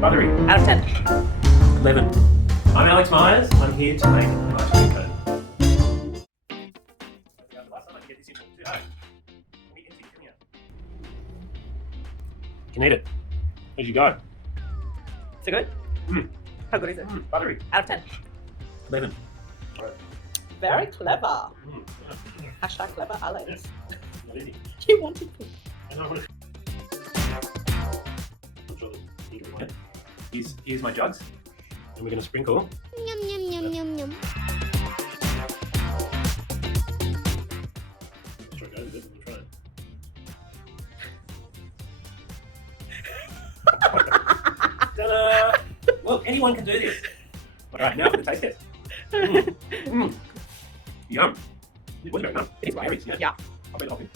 Buttery. Out of 10. 11. I'm Alex Myers. I'm here to make ice cream cone. Last time I can get this in. You can eat it. As you go. Is it good? Mm. How good is it? Buttery. Out of 10. 11. Very clever. Mm. Hashtag clever Alex. Not easy. You wanted to. I know. Here's my jugs, and we're going to sprinkle. Yum yum yum yum yum. Let's try to go with it. We'll try it. Ta-da! Well, anyone can do this. All right, now for the taste test. Yum. It was very nice. It's berries, yeah. Yeah. I'll be hopping.